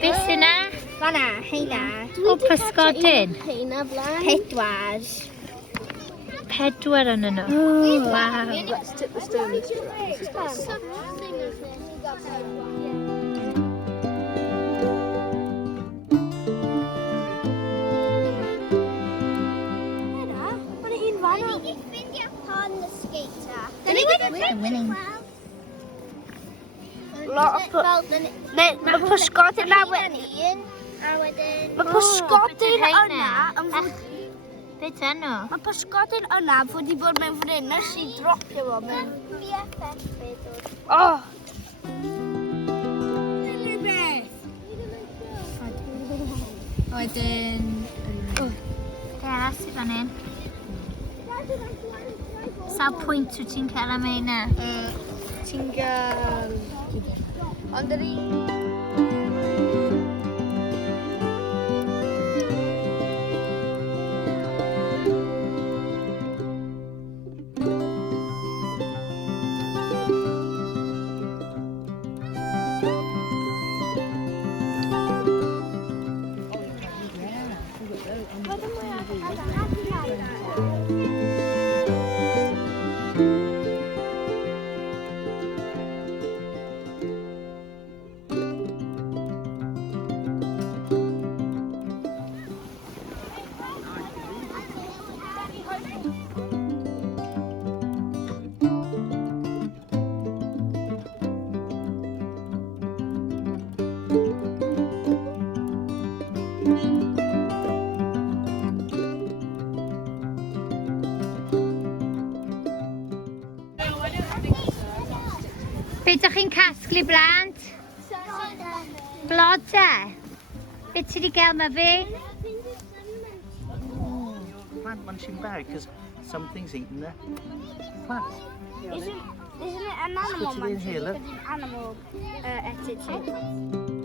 Beth sy'n na? Fanna, heina. O pysgodyn? Heina blaen. Pedwar. Pedwar yn nhw. Waw. Let's tip the stone. Mae pysgodyn na wedyn. Mae pysgodyn yna yn fod... Beth enw? Mae pysgodyn yna fod i bod mewn fan hyn. Nes i dropio fo mewn. Oh! Wedyn... Gas i fan hyn. Sawl pwynt wyt ti'n cael am heina? Ti'n gael... Ond yr un... Beth ydych chi'n casglu blant? Blodau? Beth ti wedi gael ma fi? Plant munching bag because something's eaten the plants. Isn't it an animal Put it in here, look. Animal attitude.